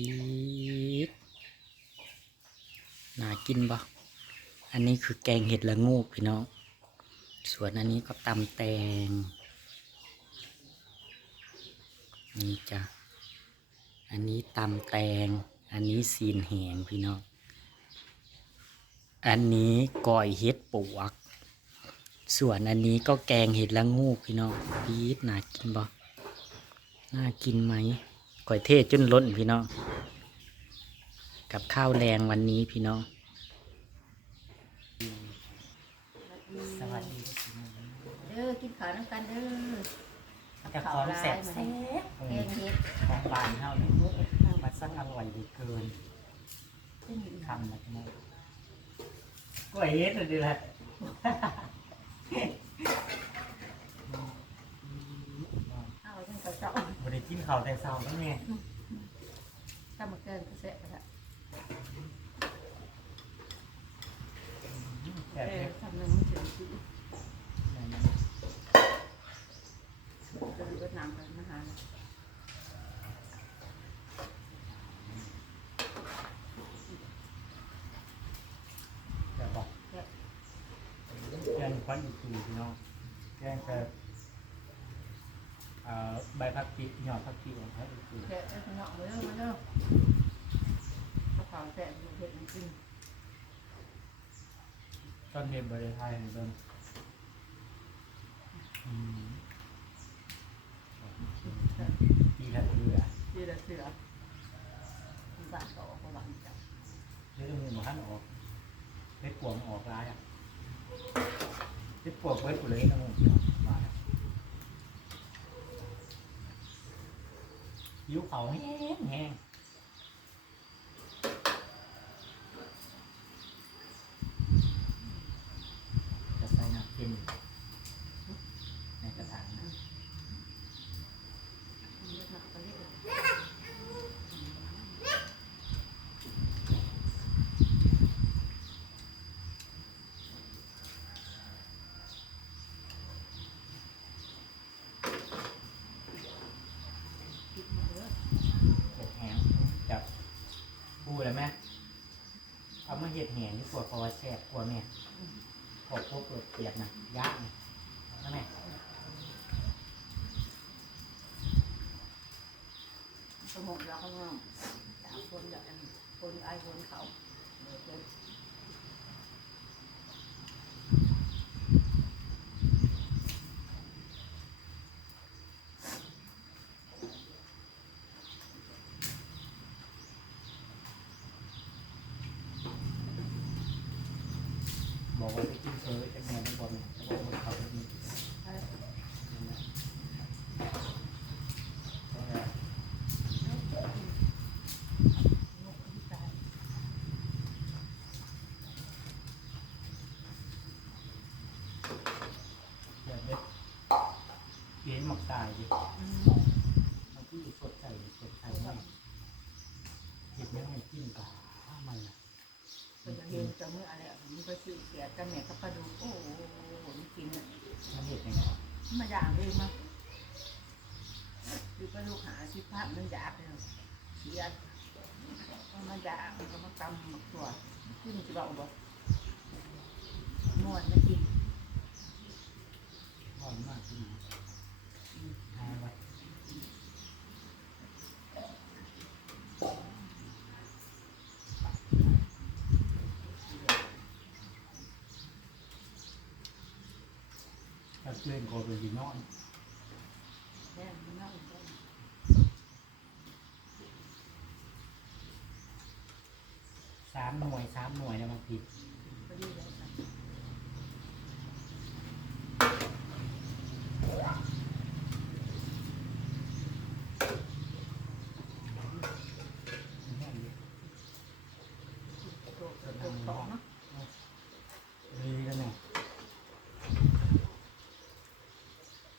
ปี๊ดน่ากินปะอันนี้คือแกงเห็ดละงูพี่น้อง ส่วนอันนี้ก็ตำแตง นี่จ้ะ อันนี้ตำแตง อันนี้ซีนแหงพี่น้อง อันนี้ก้อยเห็ดปวก ส่วนอันนี้ก็แกงเห็ดละงูพี่น้องปี๊ดน่ากินปะน่ากินไหม ก้อยเทศจนล้นพี่น้อง กับข้าวแรงวันนี้พี่น้อง สวัสดีเด้อกินข้าวน้ำกันเด้อแต่ของแสบแซ่บแกงเห็ดของบานเท่านี้มันสั่งอร่อยดีเกินขึ้นคำนะพี่น้องก้อยเฮ็ดเลยดีแหละ เอาจังกระเจาะ บริ กินข้าวแต่เช้าแล้วไงถ้ามาเกินก็เสร็จแล้วแสเอบอเฮ็ดทำนึงมันถึงที่เดินเวียดนามกันมาหาแสบบอกแกงควันอีกทีพี่น้องแกงแต่เอ่อ ใบพักชีหยอดพักชีของเขาอีกทีแกะเอาเนาะมาเด้อมาเด้อข้าวขาวแกะดูเห็ดจริงตอนเห็นบริไทยเบิ่งอืมปีละเรือที่ละเสือสาต่อเขาหวังจับเรื่องนี้มันขั้นออกเล็ดปวงออกร้ายอะเล็ดปวงเบิดกูเลยนะมึงมาแล้วยิ้ว เขาแห้งแห้งจะใส่น้ำเค็มในกระถางนะ เวียดนามกันเรียก เห็ดแห้งจับ พูดแล้วไหมเอามาเห็ดแหงนี่ปวดคอแสบกลัวแม่ขอบพวกเปิดเปียกนะยากนะแม่สมองเราข้างนอกจามคนแบบคนไอ้คนเขา บอกว่าไปกินเฟอจะแม่ไม่บอกเนี่ยจะบอกว่าเขาจะมีอย่าเด็ดเลี้ยงหมกตายดิเอาที่สดใส่สดใส่ไม่เห็ดยังไม่กินกับข้าวมันอะ เป็นเห็นจะเมื่ออะไรมันก็ กันเนี่ยกันแม่ก็ปดูโอ้โหมันกินอะมันเห็ดยังไงมาด่างเองมั้งดูปลาดูหาสิภาพมันอยากเลยเสียมันอยากมันก็มาตำหมักตัวขึ้นจะบอกบอกนวดมากินร้อนมากจริงายไว้ถ้า เล่นโกเป็นีนอนสามหน่วยสามหน่วยนะมันผิด พอดีเลย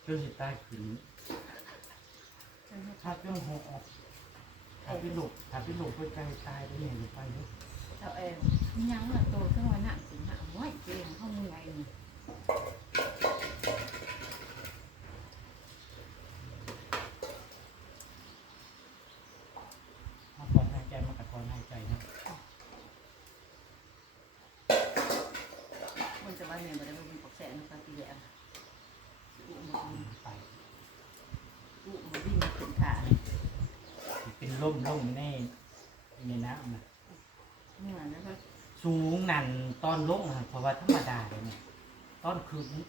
จ้าสิใต้ขืนถ้าเจ้าหงออกถ้าเป็หลุกถ้าเป็หลุกก็ใจตายไปเนยหรือไปเนี่ยเจ้าเองยังละตัวเครื่องวันนั้นสิหาไว้เองห้องไงมาก่อนหายใจมาก่อนหาใจนะมันจะมาเนี่ยมาได้มาเป็นปกแสนนะคะทีแรก ไปอู้หมดวิ่งขึ้นขาเป็นร่มร่มในในน้ำนะเหนื่อยแล้วก็สูงนั่นตอนลงอะเพราะว่าธรรมดาเลยเนี่ยตอนคืนนี้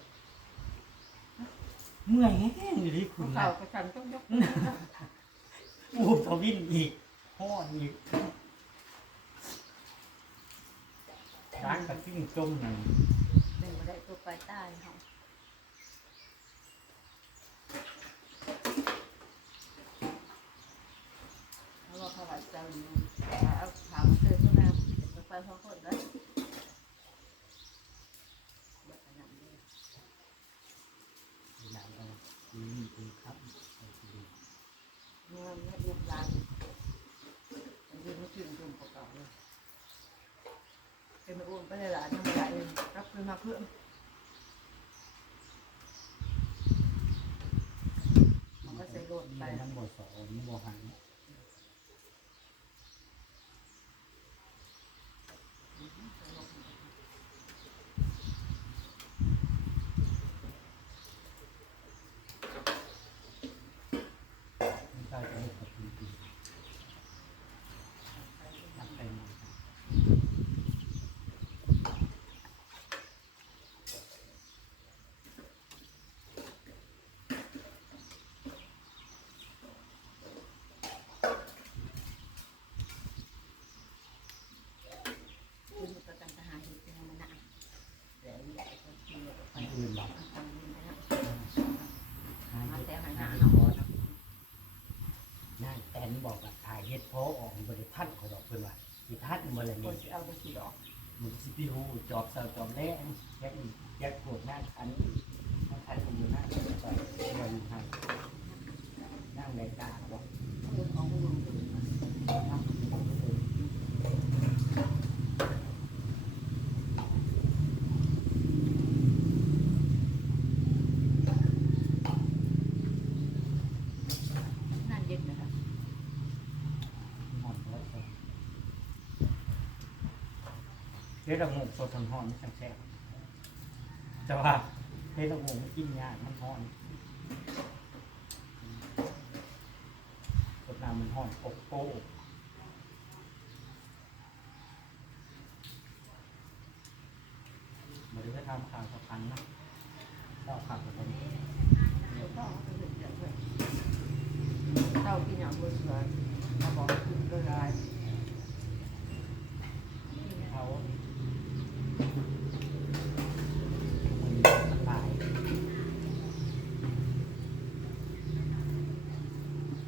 เมื่อยแห้งๆอยู่ที่คุณเขานะก็ฉันต้องยกอูบทวินอีกห้อนอีกร้านกระซิ่งจมหนึ่งแม่บ่ได้ตัวไปใต้เขาเขาบอกเขาไหวเจ้าอยู่เอาถามเจอเจ้าแม่ไปพร้อมคนแล้ว น้ำเอาดีดีครับเอาดี เมื่อไม่ดูร้านยืนไม่ถึงตรงเก่าๆเลย เป็นมาอ้วนไปเลยหลานทำอะไรรับคืนมาเพื่อนมันก็ใส่โหลดไปมีทั้งหมดสองมีบหันไม่ใช่จะให้ขับจริงๆนับไปหมด คือมันก็กันทหารที่เป็นมันนะแต่ใหญ่ก็คือไป ไม่อื่นหรอก ทำบุญนะ หา มา เห็ด แต่หา หา หา เห็ด เนาะ พอนะนั่นแตนบอกว่าถ่ายเห็ด พอออกบริทัดเขาดอกเพิ่นว่าสิทัดบ่เลยคนี่นที่เอาไปสีดอกมึงสิพี่ฮู้จอบเสาจอบแล่แยกอีกแยกปวดหน้าคันหน้าคันอยู่หน้าก็บ่อยู่ให้นั่งได้ตาบ่ เรื่องของลุง นั่งบ่เลย นั่นเย็นนะคะ หมดแล้วจ้ะเฮ็ ดละงงสดทำฮ้อนแซ่บๆแต่ว่าเฮ็ดละงงกินยากมันฮ้อนสดน้ำมันฮ้อนอบโป้มาดูไปทำข่าวสะพันนะเจ้าข่าวสะพันเดี๋ยวต้องเอาไปเห็นเดี๋ยวด้วยเต้ากินอย่างบนสวนมาบอกคุณก็ร้าย เขามันสบาย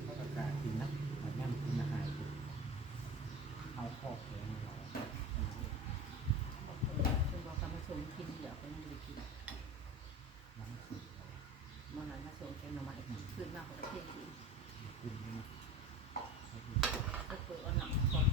ก็ประกาศกินนะมันย่ำกินอาหารกินเอาคอกเลยนะเรา คุณบอกกรรมสมกินเดี๋ยวไปไม่ได้กิน น้ำสุด มันหันมาส่งแกงหน่อไม้ขึ้นมาของประเทศจีน กินนะ ก็เปิดเอาหนังก่อน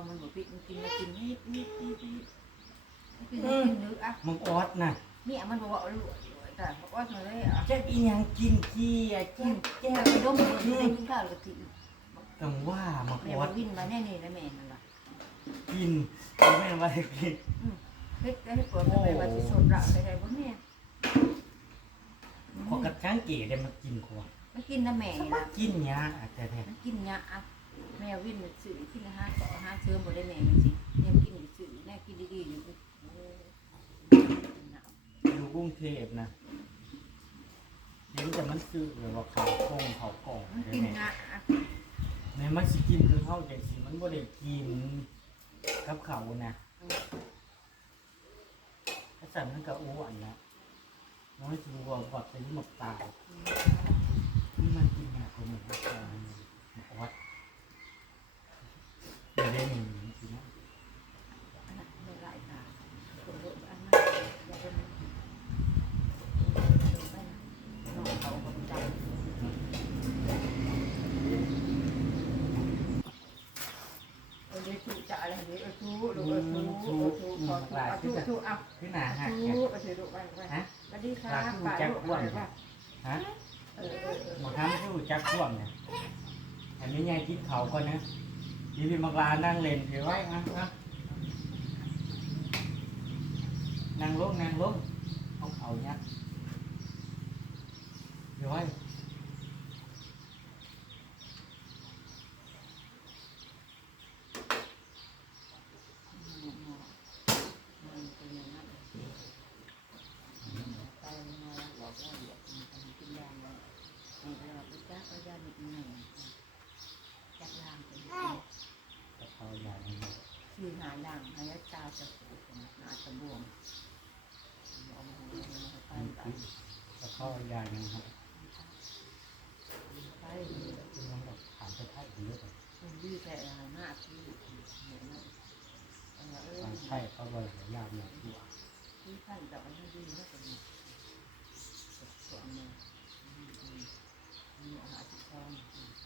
ออสมันบอกมันกปิดมันกินมากินนิดนิดนิดนิดกินกินนึกอะมึงออดนะเนี่ยมันบอกว่าลวดแต่บอกว่ามันเลยอะแจ๊กอีหยังกินขี้อะกินแจ๊แก้กไปดมมันได้กินข้าวแล้วก็กิต้องว่ามึงแม่ออว่าดวินมาแน่นี่นะแม่นั่นล่ะกินแม่ว่าให้กินเฮ็ดได้ปวดไปว่าสิสดรักได้ได้บ่แม่พอกระชังเก๋ได้มากินขวดมันกินนะแม่สนี่บาล่ะยกินยอาจจะแท้มันกินยาอะ แม่วินมันซื้อกินอาหารต่ออาหารเสริมบ่ได้แม่มันสิแม่กินซื้อแม่กินดีๆอยู่อยู่กรุงเทพนะเดี๋ยวจะมันซื้อเลยว่าเขากงเขากล่องมันได้กินไหมยาอะในมันสิกินคือเข้าใจสิมันบ่ได้กินกับเขานะถ้าสั่นมันก็อ้วนนะน้อยสิว่าวัดไปหมดตายนี่มันกินยาคนหนึ่งก็มันวัดเดี๋ยวได้ จะเล่นขึ้นหนาหักฮะสวัสดีค่ะป่าลูกว่าฮะหมอทำชู่จักพ่วงเนี่ยอันนี้ยายคิดเขาก่อนนะ ยีพี่มักลานั่งเล่นเดี๋ยวไว้อะอะนั่งลงนั่งลงเอาเขายัดเดี๋ยวไว้ มันเป็นอย่างนั้นไปมาบอกว่าเดี๋ยวมันจะกินยาเลยนี่เราไปจักเอายาหนึ่งหนึ่งจักลางเป็น เอาเขาอย่างนี้ ชื่อหาด่างหายตาจะปูหาจะบวมเอามาให้ ไปอันไปนี้เอาเขาอย่างนี้ครับไปคุณน้องแบบถามไปไทยเยอะเลยมันยืดแต่หน้าที่เหมือนนั้นเออทางไทยเขาบอกว่ายามเนี่ยตัวที่ท่านจะมันไม่ดีนะเป็นส่วนนึงมีอาหารที่ทอง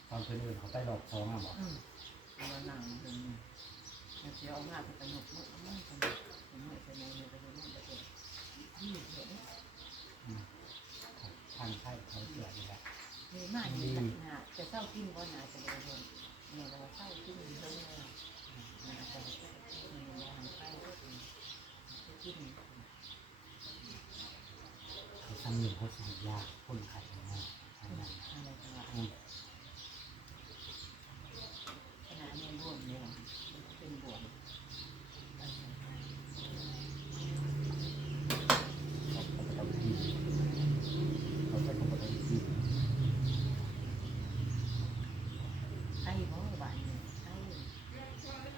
ตอนเพื่อนอื่นเขาไปหลอกท้องอะบอกอืมเอาหนังเป็นมันจะเอาหน้าไปกระหนกเมื่อเมื่อกันเมื่อจะในในประเทศนั้นประเทศที่เห็นทางไทยเขาเสียนี่แหละมีมากมีหนาจะเศร้ากินบ่หนาจะเลยเห็นเนี่ยเราเศร้ากินเยอะเลยหนาจะมีมองไปก็เป็กินเขาทำหนึ่งเขาสั่งยาคนไข่นะทางนั้น อะไรต่าง อืม ขนาดนี้บวมเนี่ยเป็นบวม เขาก็ไม่ต้องกินเขาก็ต้องกิน ไข้เพราะบ้านเนี่ยไข้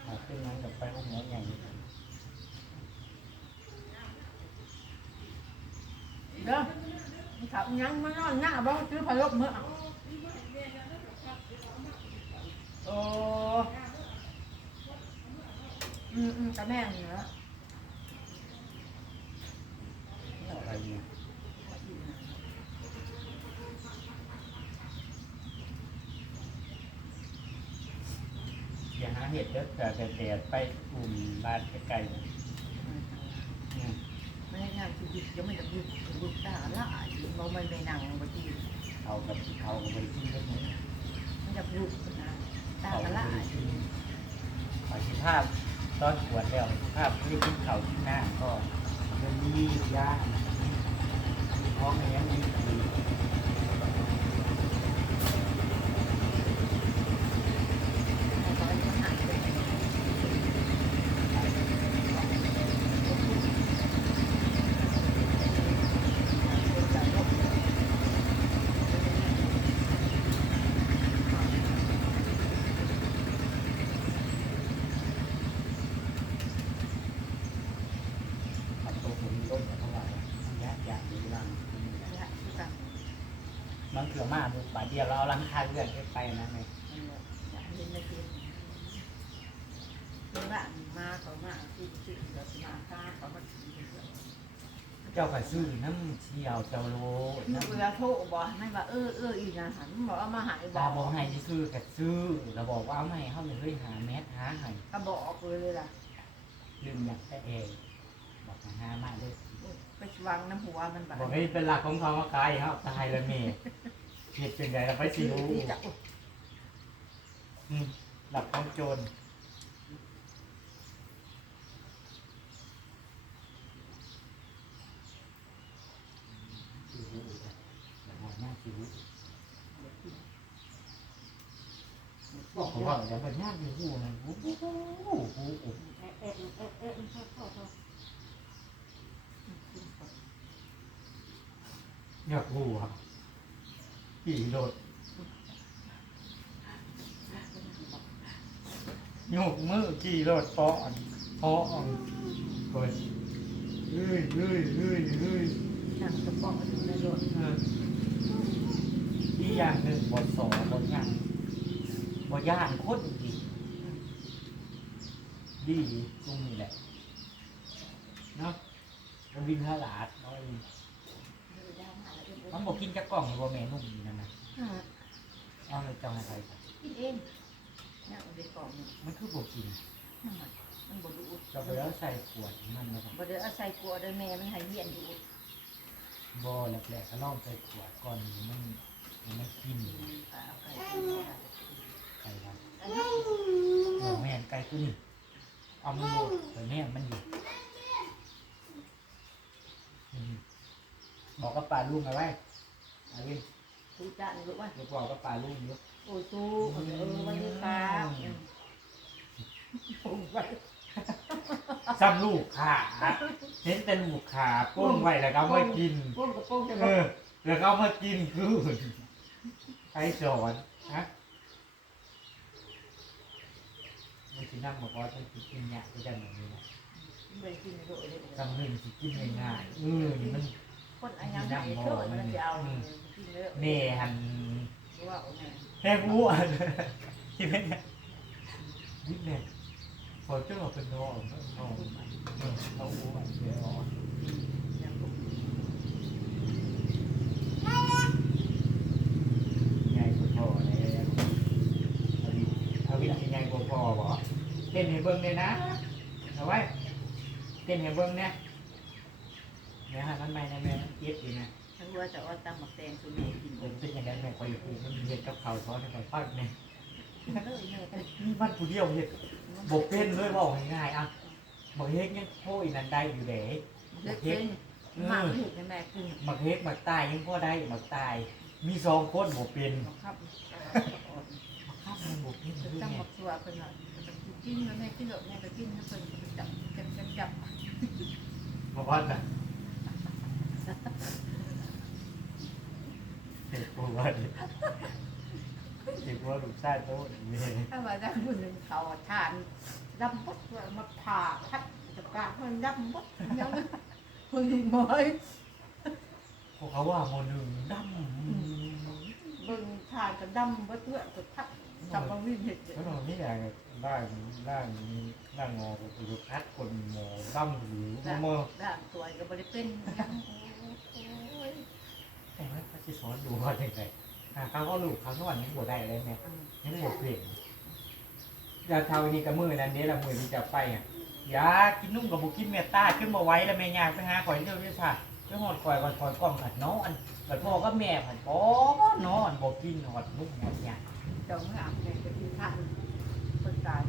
หาขึ้นนั้นกับไปห้องหมอใหญ่ เด้อเขาวยังมานอนหน้าบ้าซื้อพายกเมื่อโอ้อืมอืมกระแม่งเนาะอะไรเนี่ยอย่าหาเห็ดเด้อแต่แต่ไปกลุ่มบ้านใกลๆ ไม่ได้งานชีวิตยังไม่ได้บุกบุกตาละเราไม่ไปนั่งบางทีเขากับเขากับบริษัทเล็กน้อยมันจะบุกนะตาละบบริษัทขอคิภาพตอนขวดแล้วภาพไม่ได้นเขาที่หน้าก็มันมียาท้องอย่างนี้ดี ตอนนี้หายไปทำตัวผมร่มกับเท่าไหร่ยากยากดีรัง มันเกือบมากบาทเดียวเราเอาลังคาเลื่อนไปนะเนี่ยบ้านมาเขามาที่ที่เรามาค้าเขามาที่เดียวเจ้าก็ซื้อน้ำเชียวเจ้าโลนึกเวลาโทรบอกไม่ว่าเออเอออีนะหันบอกเอามาหายบตาอกบอกให้ซื้อกับซื้อเราบอกว่าเอาไม่เขาเลยเฮ้ยหาแมสหาให้ก็บอกเลยล่ะลืมอยากแต่เองบอกหามาด้วยไป วางน้ำหัวมันแบบบอกให้เป็นหลักของเขาว่าไกลครับตายแล้วเมย์เหตุเป็นไงเราไปสิรู้ที่จะอืมหลักของโจรสิรู้จ้ะอย่าหัวหน้าสิรู้บอกเขาว่าอย่าเป็นญาติอยู่หูมันหูหูหูหูหู อ๊ะเอ๊ะเอ๊ะเอ๊ะเอ๊ะพ่อพ่ออยากหูครับขี่รถโยกมือขี่รถปอนปอนเปิดเฮ้ยเฮ้ยเฮ้ยเฮ้ยนั่งกระป๋องอยู่ในรถเอออีกอย่างหนึ่งบทสองบทยังบทย่านโคตรดีดีตรงนี้แหละเนาะมันบินทลาดน้อย มันบอกกินจะกล่องหรือว่าแม่นุ่มนี่นั่นนะเอาเลยจังอะไรกินเองนั่งในกล่องมันคือบอกกินนั่งมันบ่ดูดเราไปแล้วใส่ขวดมันนะครับบ่ได้เอาใส่กลัวเด้อแม่มันให้เหียนดูดบ่แหลกๆก็ลองใส่ขวดก่อนมันมันกินอืมเอาไก่กินได้ไก่ครับอันนี้เออแม่นไก่ตัวนี้เอามันโหลดแต่แม่มันอยู่อืมบอกกับปลาลุงเอาไว้ อาวินทูจานรู้ว่าเดี๋ยวบอกกับปลาลุงอยู่โอ้ทูเออวันนี้ครับอืมผมไว้ซ้ำลูกขาเห็นแต่ลูกขาป้งไว้แล้วก็เอามากินพวกกระโปรงจะเอบ่อแล้วก็เอามากินคือใครสอนฮะมันสินั่งมาพอฉันสิกินเนี่ยก็จะแบบนี้นะบ่ได้กินโดดเลยจำหนึ่งสิกินง่ายๆเออนี่มัน คนอันยังให้เถิดมันจะเอากินเด้อแม่หันว่าเอาแม่แห้งอ้วนที่เป็นไงนิดเนี่ยพอเจ้าเป็นน้องน้องน้องอ้วนเดี๋ยวอ่อนยังบ่ใหญ่กว่าพ่อเลยเอาวิเอาวิที่ใหญ่กว่าพ่อบ่เต้นให้เบิ่งเลยนะเอาไว้เต้นให้เบิ่งเนี่ยเดี๋ยวหามันใหม่นะแม่มันเจ็บอยู่นะถ้าว่าจะเอาตำหมักแตงสุแม่กินผมเป็นอย่างนั้นแม่คอยอยู่มันเห็ดกับเขาวซ้อนให้คอยปั้นเนี่ยเลยแม่ก็นี่มันผู้เดียวเห็ดบกเป็นเลยบอกง่ายๆอะบอกเฮ็ดยังโค้ยนันได้อยู่เด้เฮ็ดเป็นมาเฮ็ดให้แม่กินหมักเฮ็ดหมักตายยังพอได้หมักตาย มีสองคนบกเป็นครับครับมันบกเป็นจะด้วยต้องไงหมักตัวเพิ่นน่ะกินแล้วแม่กินแล้วแม่ก็กินแล้วเพิ่นก็จับจับจับจับมาวัดน่ะ เด็กบัวดิเด็กบัวลูกชายโตนี่ถ้าว่าได้มื้อนึงเขาทานดำบดมาผ่าพัดจะกาเพิ่นดำบดยังเพิ่นบ่อยพวกเขาว่าโมหนึ่งดเบิ่งทานก็ดำบดเพื่อก็พัดจับมาวิ่งเฮ็ดำก็นอนนี่อย่างร่างร่างร่างงอกับลูกคัดคนหมอดำหรือมอด่างตัวก็บ่ได้เป็นยัง แต่ว่าเขาจะสอนดูว่าอย่างไรหาเขาก็ลูกเขานวดยังบวได้เลยแม่ยังบวเปลี่ยนอย่าเท่านี้กับมือนั้นเนี้ละมือที่จะไปอะอย่ากินนุ่มกับบุกินเมตตาขึ้นมาไว้แล้วแม่ยากไปหาข่อยเดียวด้วยค่ะไปหอดข่อยก่อนข่อยกล้องหัดนอนแต่พ่อก็แม่ผัดป้อนอนบอกกินหอดนุ่มหอดยาเจ้าเมื่ออาบแม่ก็กินทานคนตาย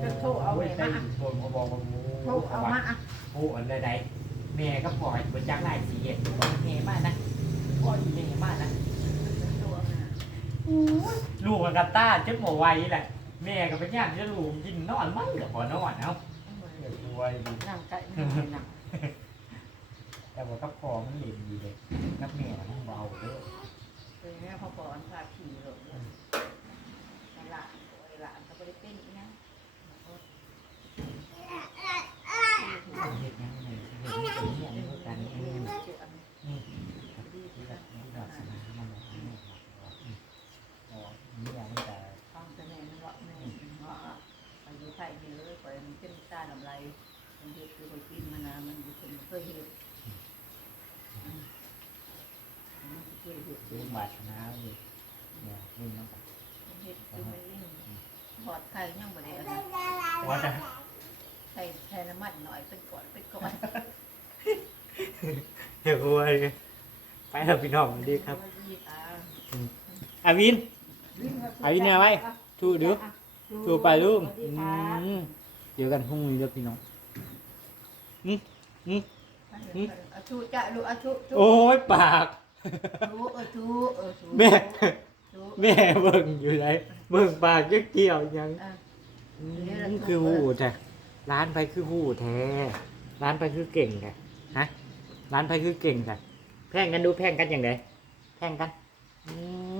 โอ้โทรเอาแม่มาโทรเขาบอกว่าโอ้โทรเอามาอะโอ้อันใดๆแม่ก็ปล่อยบนจักรไล่สีเอ็ดบอกแม่มากนะพ่ออยู่แม่มากนะโทรเอามาลูกมันกับต้าเจ็บหัวไวแหละแม่ก็เป็นญาติจะลูกกินนอนมันเดี๋ยวพอนอนเอาเดี๋ยวรวยดีนั่งไก่นั่งนั่งแต่ว่ากับคอมันเหลี่ยมดีเลยกับแม่มันเบาเด้อเลยแม่พอปอนพาขี่หลงหลานหลานก็ไม่ได้เป็นนะ เห็ดยังไงเห็ดนี่เป็นเนี่ยนี่คือการนี่นี่นี่ที่แบบนี่ดอกสนามันแบบนี้อ๋อนี่อย่างนี้แต่ ฟังแต่แม่มันว่าแม่ว่าอายุไทยนี่เลยปล่อยมันเป็นตาลำไรมันเห็ดคือคนกินมานานมันอยู่คนเคยเห็ดมัน เคยเห็ดดูบาดชนะเลยเนี่ยนี่น้องกันเห็ดคือไม่ยิ่งหอดไข่ยังบ่ได้อะไรว่าจะใส่ใส่น้ำมันหน่อยเป็นก่อนเป็นก่อนเดี๋ยวรวยไปแล้วพี่น้องดีครับดีตาอาวินเอาอีเนี่ยไว้ถูเดี๋ยวถูไปลูกอืมเดี๋ยวกันพรุ่งนี้เด้อพี่น้องอาชูจะลูกอาชูชู โอ้ยปาก ชูเออชูเออชูแม่ชูแม่เบิ่งอยู่ไหนเบิ่งปากยังเกี่ยวยังอะอืมคือหูแท้ร้านไปคือหูแท้ร้านไปคือเก่งแท้ฮะร้านไปคือเก่งแท้แพงกันดูแพงกันอย่างไรแพงกันอืม